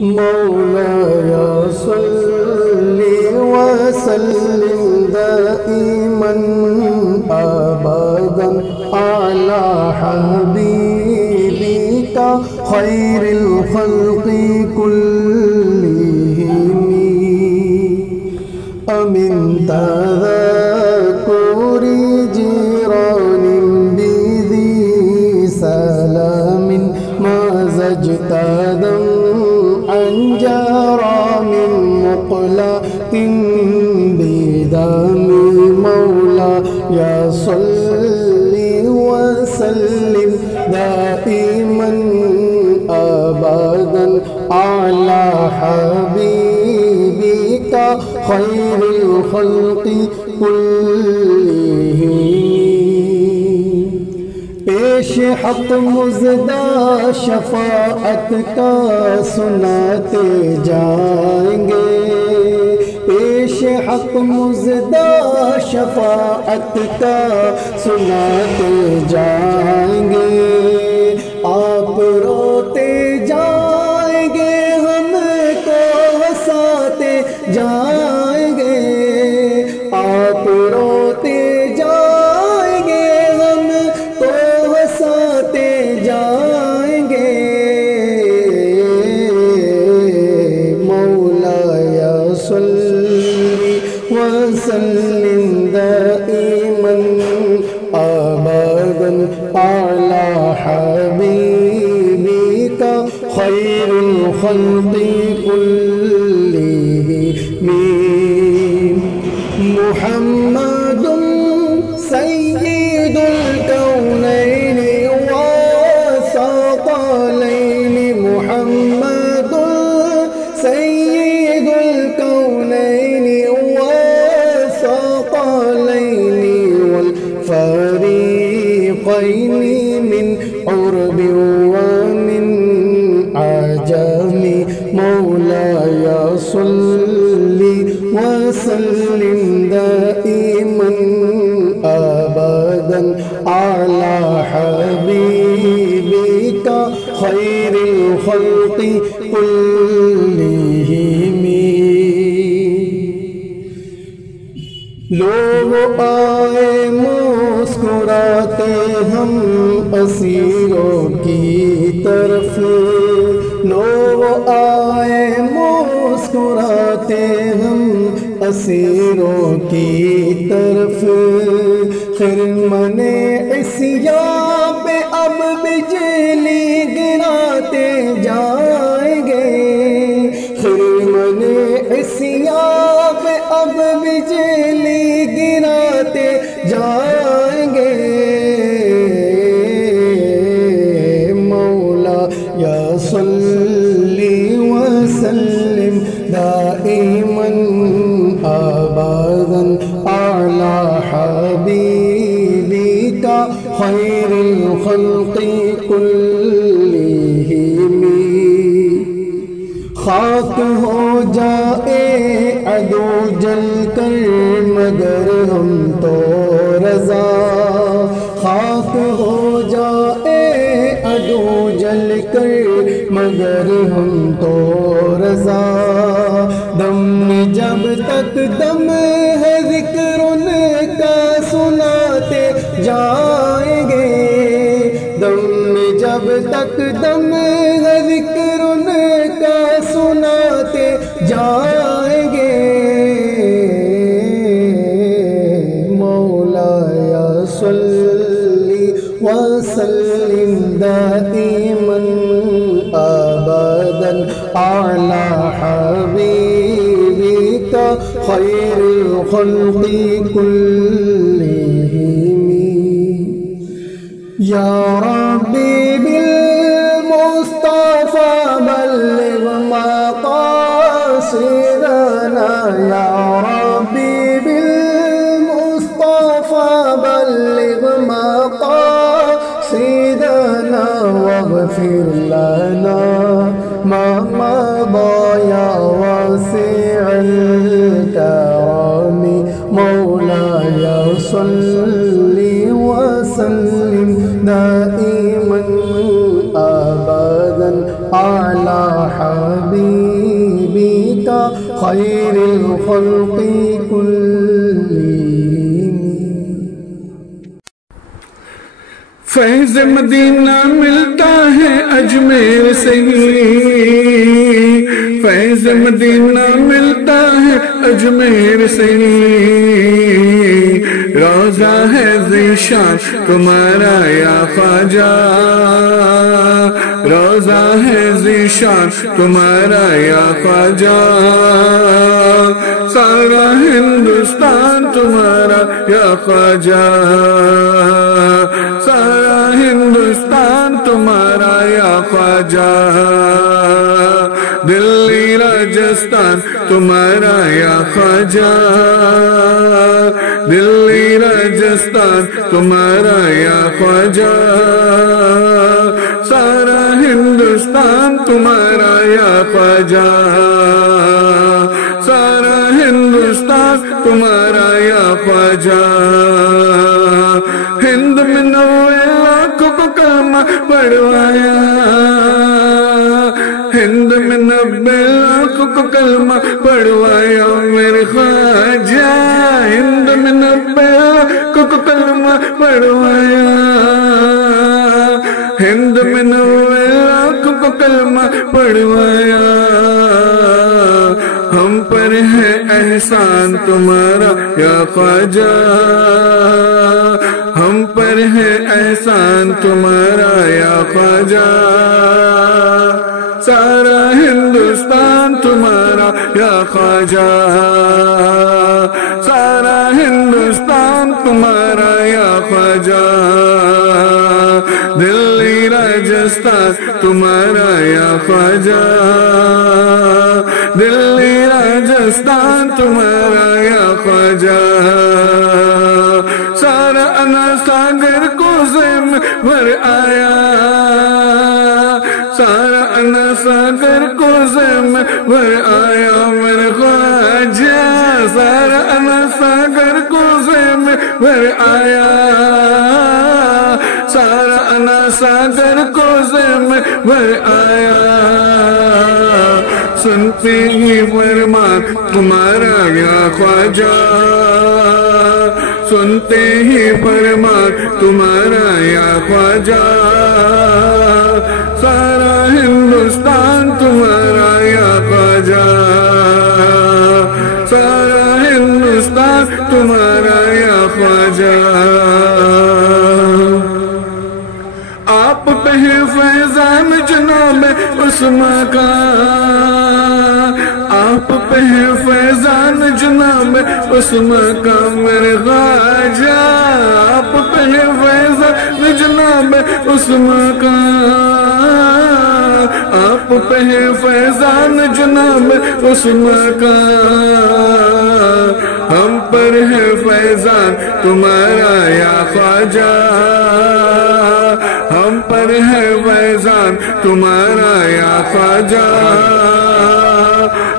مولاي صل وسلم دائما أبدا على حبيبك خير الخلق كلهم أمن تذكر جيران بذي سلام ما زجت دمعا جرى من مقلة بدم مولاي صل وسلم دائما أبدا على حبيبك خير الخلق كلهم پیش حق مزدہ شفاعت کا سناتے جائیں گے، پیش حق مزدہ شفاعت کا سناتے جائیں گے، آپ روتے جائیں گے ہم کو ہنساتے جائیں گے، آپ روتے جائیں گے ہم کو ہنساتے جائیں گے، مولاي صل وسلم دائما أبدا على حبيبك خير الخلق كلهم محمد سيد الكونين والثقلين، محمد سيد الكونين والثقلين والفريقين من عرب ومن عجم، مولاي صل وسلم دائما أبدا على حبيبك خير الخلق كلهم لوگ آئے مسکراتے ہم اسیروں کی طرف، لوگ آئے مسکراتے ہم اسیروں کی طرف، خرمن عصیاں پہ اب بجلی گراتے جائیں گے، خرمن عصیاں پہ اب بجلی گراتے جائیں گے، مولاي صل وسلم دائما أبدا على حبيبك خير الخلق كلهم خاک ہو جائے عدو جل کر مگر ہم تو رضا، خاک ہو جائے عدو جل کر مگر ہم تو رضا، دم جب تک دم ہے ذکر ان کا سناتے جائیں گے، دم جب تک دم ہے ذکر ان کا سناتے جائیں گے، مولاي صل وسلم دائما أبدا على حبيبك خير الخلق كلهم يا ربي بالمصطفى بلغ مقاصدنا، يا ربي بالمصطفى بلغ مقاصدنا واغفر لنا ما مضى يا واسع الكرم، مولاي صل وسلم دائما أبدا على حبيبك خير الخلق كلهم. فیض مدینہ ملتا ہے اجمیر سے ہی، فیض مدینہ ملتا ہے اجمیر سے ہی، روضہ ہے ذیشان تمہارا یا خواجہ، روضہ ہے ذیشان تمہارا یا خواجہ، سارا ہندوستان تمہارا یا خواجہ، سارا ہندوستان تمہارا یا خواجہ، دلی راجستھان تمہارا یا خواجہ، دلی راجستھان تمہارا یا خواجہ، سارا ہندوستان تمہارا یا خواجہ، سارا ہندوستان تمہارا یا خواجہ، ہند میں 90 لاکھ کو کلمہ پڑھوایا، ہند میں 90 لاکھ کو کلمہ پڑھوایا میرے خواجہ، ہند میں 90 لاکھ کو کلمہ پڑھوایا، ہند میں 90 لاکھ کو کلمہ پڑھوایا، ہم پر ہے احسان تمہارا یا خواجہ، ہم پر ہے احسان تمہارا یا خواجہ، سارا ہندوستان تمہارا یا خواجہ، سارا ہندوستان تمہارا یا خواجہ، دلی راجستھان تمہارا یا خواجہ، دلی راجستھان تمہارا یا خواجہ، سارا انا ساگر کو زم بھر آیا، سارا انا ساگر کو زم بھر آیا میرے خواجہ، سارا انا ساگر کو زم بھر آیا، سارا انا ساگر کو زم بھر آیا، سنتے ہی فرمان تمہارا یا خواجہ، سنتے ہی فرمان تمہارا یا خواجہ، سارا ہندوستان تمہارا یا خواجہ، سارا ہندوستان تمہارا یا خواجہ، آپ پہ ہے فیضان جناب عثمان کا، آپ پہ ہے فیضان جناب عثمان کا میرے خواجہ، آپ پہ ہے فیضان جناب عثمان کا، آپ پہ ہے فیضان جناب عثمان کا، ہم پر ہے فیضان تمہارا یا خواجہ، ہم پر ہے فیضان تمہارا یا خواجہ،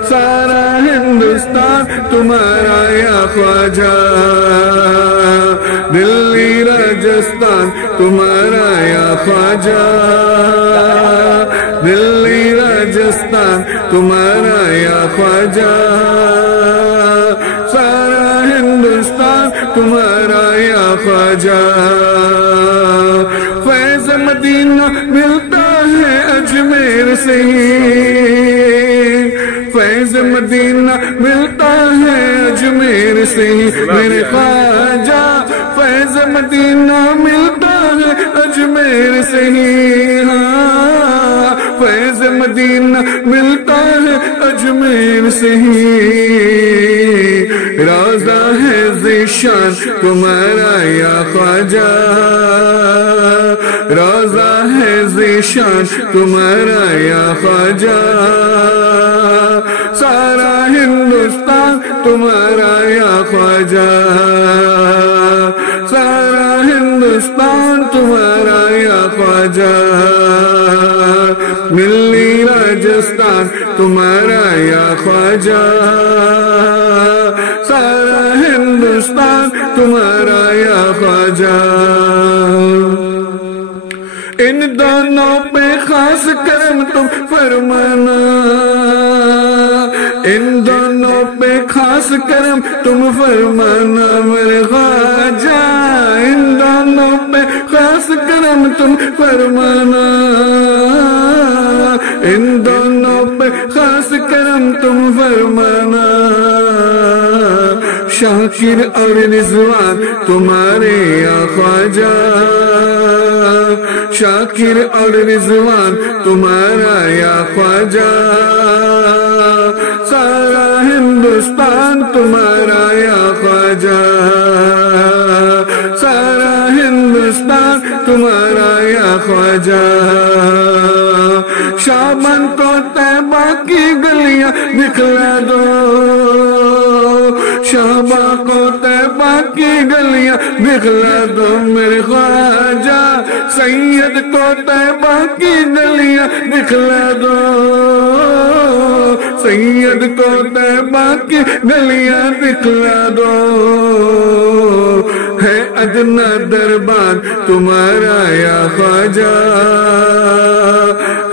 سارا ہندوستان تمہارا یا خواجہ، دلی راجستھان تمہارا یا خواجہ، دلی راجستھان تمہارا یا خواجہ، سارا ہندوستان تمہارا یا خواجہ، فیض مدینہ ملتا ہے اجمیر سے ہی، فیض مدینہ ملتا ہے اجمیر سے ہی میرے خواجہ، فیض مدینہ ملتا ہے اجمیر سے ہی، ہاں فیض مدینہ ملتا ہے اجمیر سے ہی، روضہ ہے ذیشان تمہارا یا خواجہ، روضہ ہے ذیشان تمہارا یا خواجہ، سارا ہندوستان تمہارا یا خواجہ، سارا ہندوستان تمہارا یا خواجہ، ملی راجستھان تمہارا یا خواجہ، سارا ہندوستان تمہارا یا خواجہ، ان دونوں پہ خاص کرم تم فرمانا، ان دونوں پہ خاص کرم تم فرمانا میرے خواجہ، ان دونوں پہ خاص کرم تم فرمانا، ان دونوں پہ خاص کرم تم فرمانا، شاکر اور رضوان تمہارے یا خواجہ، شاکر اور رضوان تمہارا یا خواجہ، سارا ہندوستان تمہارا یا خواجہ، سارا ہندوستان تمہارا یا خواجہ، شابان کو طیبہ کی گلیاں دکھلا دو، شابان کو طیبہ کی گلیاں دکھلا دو میرے خواجہ، سید کو طیبہ کی گلیاں دکھلا دو، سید کو طیبہ کی گلیاں دکھلا دو، ہے ادنا دربان تمہارا یا خواجہ،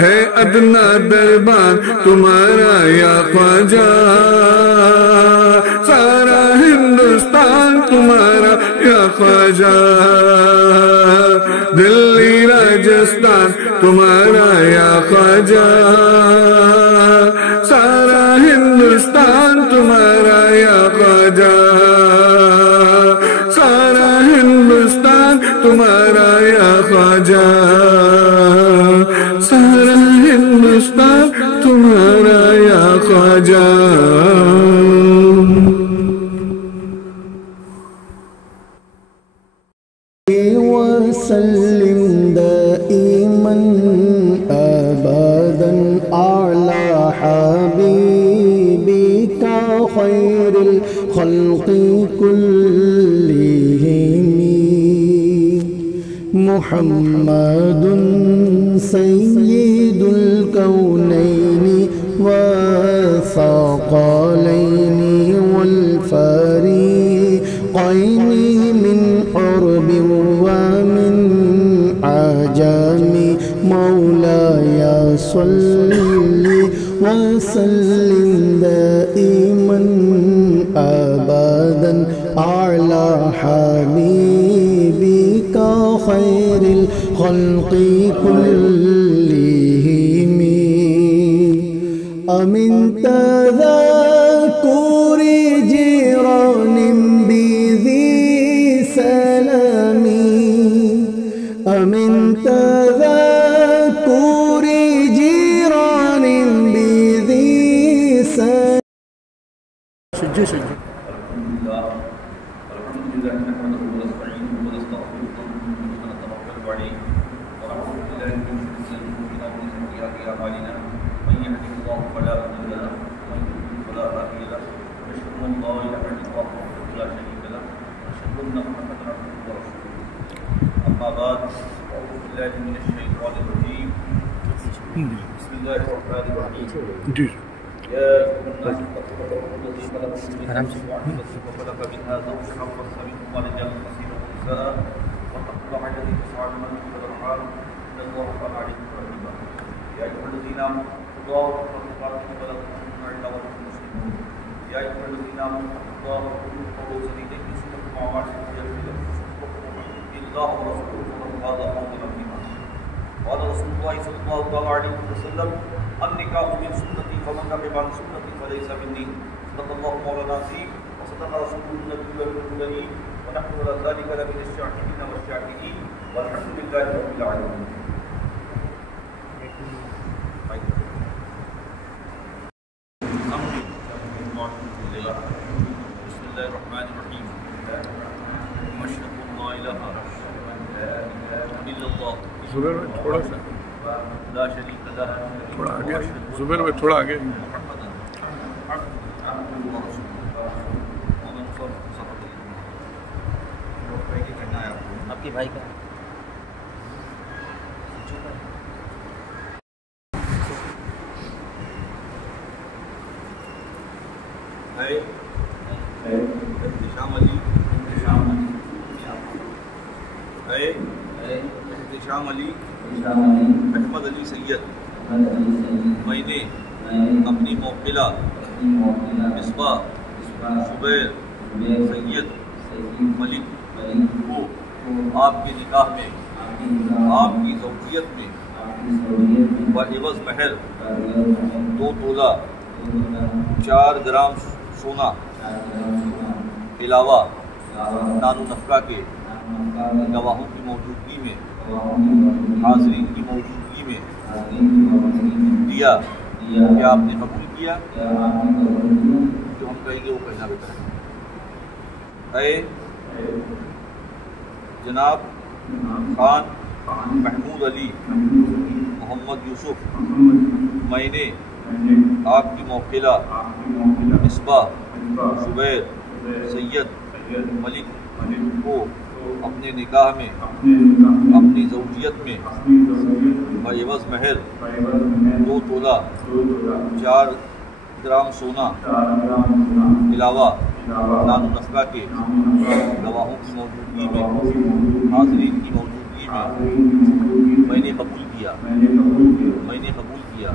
ہے ادنا دربان تمہارا یا خواجہ، سارا ہندوستان تمہارا یا خواجہ، دلی راجستھان تمہارا یا خواجہ، سارا ہندوستان تمہارا یا خواجہ، سارا ہندوستان تمہارا یا خواجہ، سارا ہندوستان تمہارا یا خواجہ۔ وسلم دائما أبدا على حبيبك خير الخلق كلهم، محمد سيد الكونين والثقلين والفريقين من قرب ومن عجم، مولاي صل وسلم دائما أبدا على حبيبك خير الخلق كلهم، أمن تذكر جيران بذي سلام، أمن تذكر جيران بذي سلام. سجل الحمد لله نحمده ونستعينه ونستغفره ونتوكل عليه ونعوذ بالله من شرور انفسنا ومن سيئات اعمالنا، من يهده الله فلا مضل له ومن يضلل فلا هادي له، ونشهد ان لا اله الا الله وحده لا شريك له، ونشهد ان محمدا عبده ورسوله. اما بعد، اعوذ بالله من الشيطان الرجيم، بسم الله الرحمن الرحيم. يا أيها الناس اتقوا ربكم الذي خلقكم من نفس واحدة وخلق منها زوجها وبث منهما رجالا كثيرا ونساء، واتقوا الله الذي تساءلون به والأرحام إن الله كان عليكم رقيبا. يا أيها الذين آمنوا اتقوا الله حق تقاته ولا تموتن إلا وأنتم مسلمون. يا أيها الذين آمنوا اتقوا الله وقولوا قولا سديدا يصلح لكم أعمالكم ويغفر لكم ذنوبكم، ومن يطع الله ورسوله فقد فاز فوزا عظيما. قال رسول الله صلى الله عليه وسلم: النكاح من سنتي فمن رغب عن سنتي فليس مني. صدق الله مولانا العظيم وصدق رسوله النبي الكريم، ونحن على ذلك لمن الشاهدين والشاكرين، والحمد لله رب العالمين. بسم الله الرحمن الرحيم. أشهد أن لا إله إلا الله زبیر بھائی تھوڑا سا لا شريك له، تھوڑا آگے، زبیر بھائی تھوڑا آگے. آپ کے بھائی کا احتشام علی، احتشام علی احمد علی سید میں نے اپنی موکلہ مصباح زبیر سید ملک کو آپ کے نکاح میں آپ کی زوجیت میں بعوض مہر 2 تولہ 4 گرام سونا علاوہ نان و نفقہ کے گواہوں کی موجودگی میں حاضرین کی موجودگی میں دیا، کیا آپ نے قبول کیا؟ جو ہم کہیں گے وہ کہنا بہتر ہے۔ اے جناب خان محمود علی محمد یوسف، میں نے آپ کی موکلہ مصباح زبیر سید ملک کو اپنے نکاح میں اپنی زوجیت میں بعوض مہر 2 تولہ 4 گرام سونا علاوہ نان و نفقہ کے گواہوں کی موجودگی میں حاضرین کی موجودگی میں میں نے قبول کیا، میں نے قبول کیا، میں نے قبول کیا۔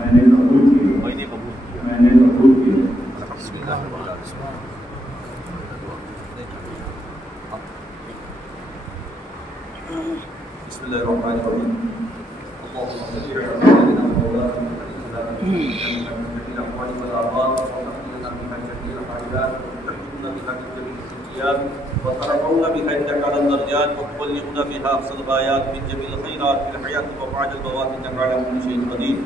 بسم اللہ الرحمن الرحیم۔ اللهم صل على سيدنا مولانا محمد الأقوال والآباء وتحملنا بها جميع الحاجات وتحملنا بها من جميع السيئات وترفعنا بها عندك على الدرجات وتبلغنا بها أقصى الغايات من جميع الخيرات في الحياة وبعد الموات إنك على كل شيء قدير۔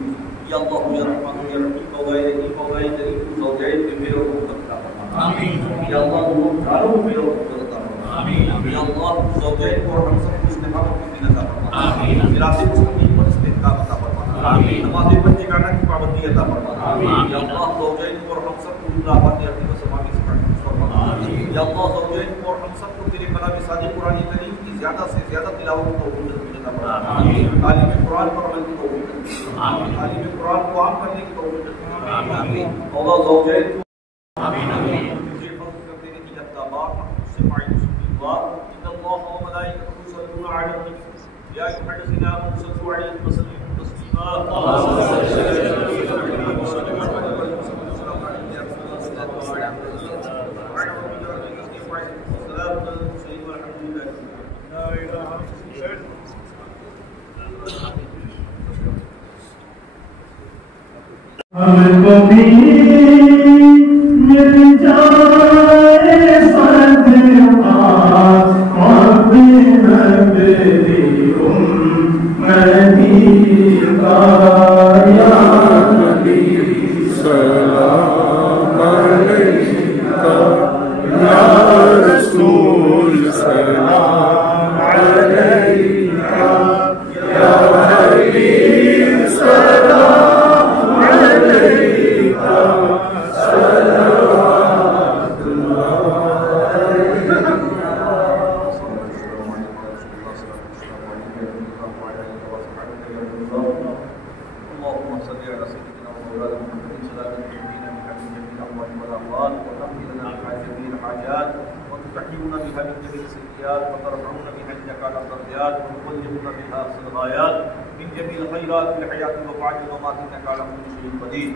یا اللہ یا رحمان یا رحیم مولا رحیم مولا کریم زوجین میں میرے اور عطا فرما، آمین۔ یا اللہ تم چاروں میں میرے اور عطا فرما، آمین۔ یا اللہ زوجین کو اور ہم سب کو استقامت کی دین عطا فرما، آمین۔ صراط مستقیم پر استقامت عطا فرما، آمین۔ نماز پنج گانا کی پابندی عطا فرما، آمین۔ یا اللہ زوجین کو اور ہم سب کو اصلاحات ارضی و سماوی سے فرما، آمین۔ یا اللہ زوجین کو اور ہم سب کو تیرے کلام صادق قرآن کریم کی زیادہ سے زیادہ تلاوت کو عطا فرما، آمین۔ تعلیم قرآن پر عمل کو آمین۔ تعلیم قرآن کو عام کرنے کی توفیق عطا فرما، آمین۔ اللہ زوجین کو آمین آمین مجھے فضل کر دینے کی اقدامات سے فائد اللہ ان اللہ و ملائکته یصلون علی النبی یا ایھا الذین آمنوا صلوا علیہ وسلموا تسلیما اللهم صل ہم کو بھی مل جائے صدقہ ربی نبی امتی کا یا نبی سلام علیکہ یا رسول سلام علیکہ یا حبیب سلام وتحيينا بها من جميع السيئات وترفعنا بها عندك على الدرجات وتبلغنا بها اقصى الغايات من جميع الخيرات في الحياة وبعد الممات انك على كل شيء قدير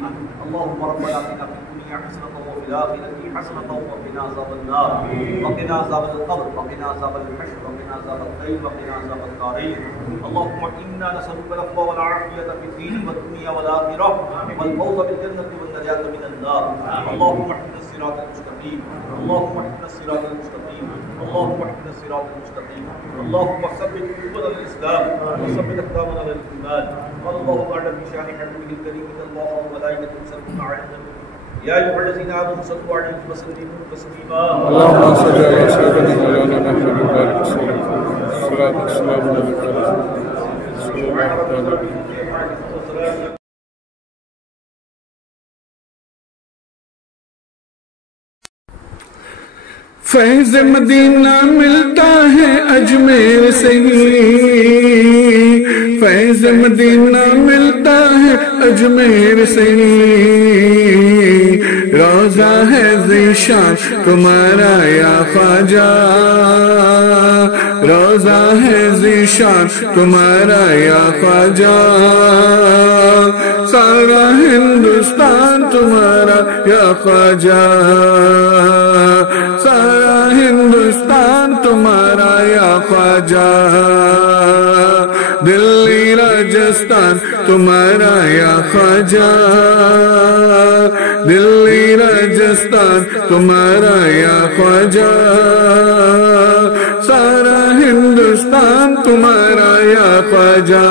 اللهم ربنا اتنا في الدنيا حسنة وفي الآخرة حسنة وقنا عذاب النار وقنا عذاب القبر وقنا عذاب الحشر وقنا عذاب الدين وقنا عذاب الدارين اللهم انا نسألك العفو والعافية في الدين والدنيا والآخرة والفوز بالجنة والنجاة من النار اللهم اهدنا الصراط المستقيم اللهم اهدنا الصراط المستقيم اللهم اهدنا الصراط المستقيم اللهم ثبت قلوبنا للإسلام وثبت أقدامنا على الإيمان قال الله تعالى في شأن حبيبه الكريم إن الله وملائكته يصلون على النبي يا أيها الذين آمنوا صلوا عليه وسلموا تسليما اللهم صل على سيدنا مولانا محمد وبارك وسلم الصلاة والسلام عليك سبحان ربك فیض مدینہ ملتا ہے اجمیر سے ہی، فیض مدینہ ملتا ہے اجمیر سے ہی، روزہ ہے ذیشان تمہارا یا خواجہ روزہ ہے ذیشان تمہارا یا خواجہ سارا ہندوستان تمہارا یا خواجہ سارا ہندوستان تمہارا یا خواجہ دلی راجستھان تمہارا یا خواجہ دلی راجستھان تمہارا یا خواجہ سارا ہندوستان تمہارا یا خواجہ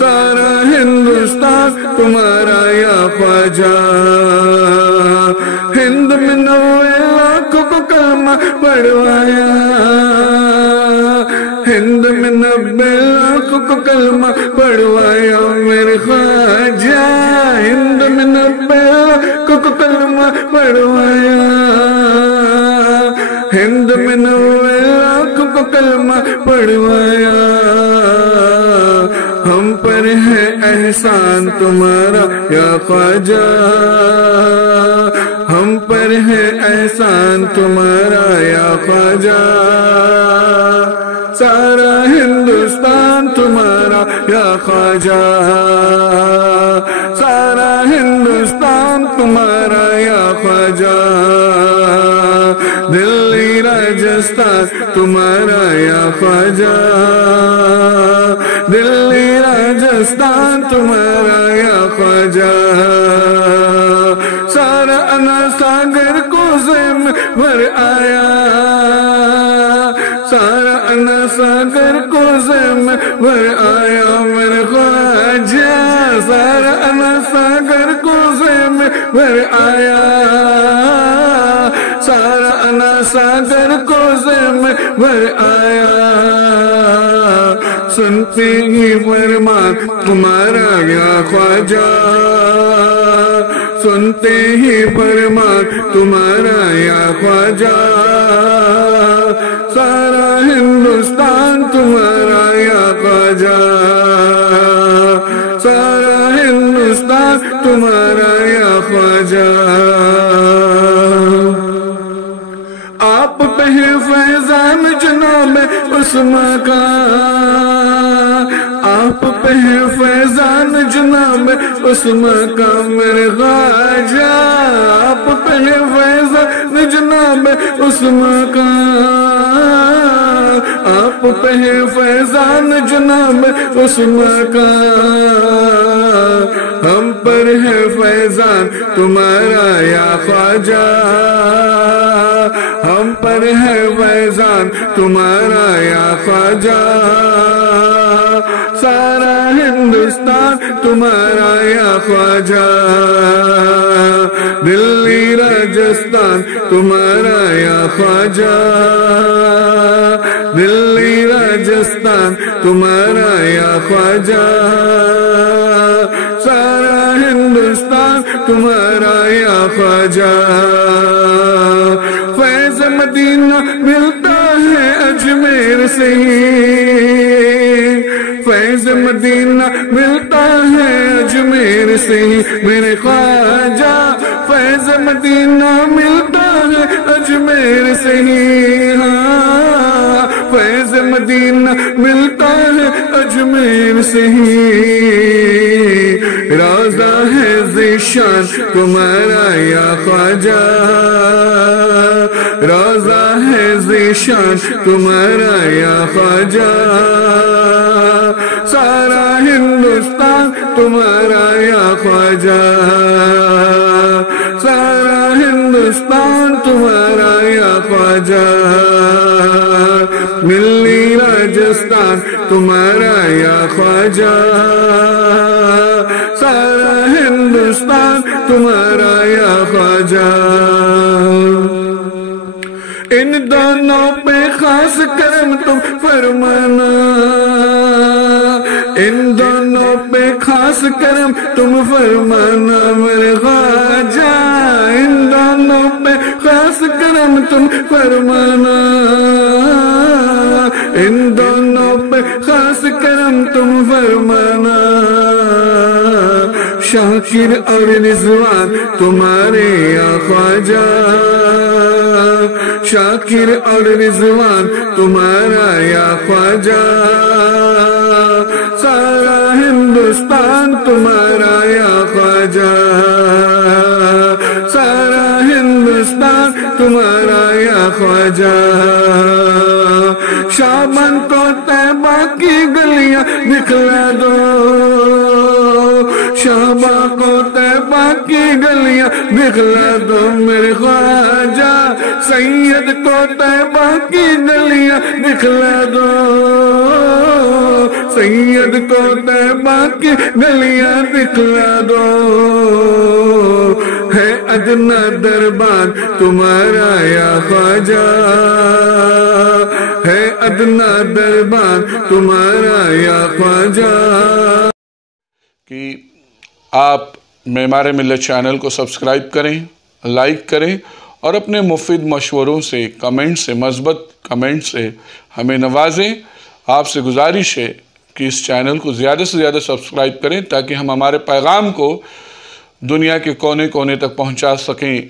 سارا ہندوستان تمہارا یا خواجہ ہند میں 90 لاکھ کو کلمہ پڑھوایا ہند میں 90 لاکھ کو کلمہ پڑھوایا میرے خواجہ ہند میں 90 لاکھ کو کلمہ پڑھوایا ہند میں 90 لاکھ کو کلمہ پڑھوایا ہم پر ہے احسان تمہارا یا خواجہ ہم پر ہے احسان تمہارا یا خواجہ سارا ہندوستان تمہارا یا خواجہ سارا ہندوستان تمہارا یا خواجہ دلی راجستھان تمہارا یا خواجہ دلی راجستھان تمہارا یا خواجہ سارا انا ساگر کوزے میں بھر آیا سارا انا ساگر کوزے میں بھر آیا میرے خواجہ سارا انا ساگر کوزے میں بھر آیا سارا انا ساگر کوزے میں بھر آیا سنتے ہی فرمان تمہارا یا خواجہ سنتے ہی فرمان تمہارا یا خواجہ سارا ہندوستان تمہارا یا خواجہ سارا ہندوستان تمہارا یا خواجہ آپ پہ فیضان جناب عثمان کا آپ پہ فیضان جناب عثمان کا میرے خواجہ آپ پہ فیضان جناب عثمان کا آپ پہ فیضان جناب عثمان کا ہم پر ہے فیضان تمہارا یا خواجہ ہم پر ہے فیضان تمہارا یا خواجہ سارا ہندوستان تمہارا یا خواجہ دلی راجستھان تمہارا یا خواجہ دلی راجستھان تمہارا یا خواجہ سارا ہندوستان تمہارا یا خواجہ فیض مدینہ ملتا ہے اجمیر سے فیض مدینہ ملتا ہے اجمیر سے میرے خواجہ فیض مدینہ ملتا ہے اجمیر سے ہاں فیض مدینہ ملتا ہے اجمیر سے روزہ ہے ذیشان تمہارا یا خواجہ روزہ ہے ذیشان تمہارا یا خواجہ سارا ہندوستان تمہارا یا خواجہ سارا ہندوستان تمہارا یا خواجہ دلی راجستھان تمہارا یا خواجہ سارا ہندوستان تمہارا یا خواجہ ان دونوں پہ خاص کرم تم فرمانا ان دونوں پہ خاص کرم تم فرمانا میرے خواجہ ان دونوں پہ خاص کرم تم فرمانا ان دونوں پہ خاص کرم تم فرمانا شاکر اور رضوان تمہارے یا خواجہ شاکر اور رضوان تمہارا یا خواجہ سارا ہندوستان تمہارا یا خواجہ سارا ہندوستان تمہارا یا خواجہ شابان کو طیبہ کی گلیاں دکھلا دو شابان کو طیبہ کی گلیاں دکھلا دو میرے خواجہ سید کو طیبہ کی گلیاں دکھلا دو سید کو طیبہ کی گلیاں دکھلا دو ہے ادنا دربان تمہارا یا خواجہ ہے ادنا دربان تمہارا یا خواجہ کہ آپ معمار ملت چینل کو سبسکرائب کریں لائک کریں اور اپنے مفید مشوروں سے کمنٹ سے مثبت کمنٹ سے ہمیں نوازیں آپ سے گزارش ہے کہ اس چینل کو زیادہ سے زیادہ سبسکرائب کریں تاکہ ہم ہمارے پیغام کو دنیا کے کونے کونے تک پہنچا سکیں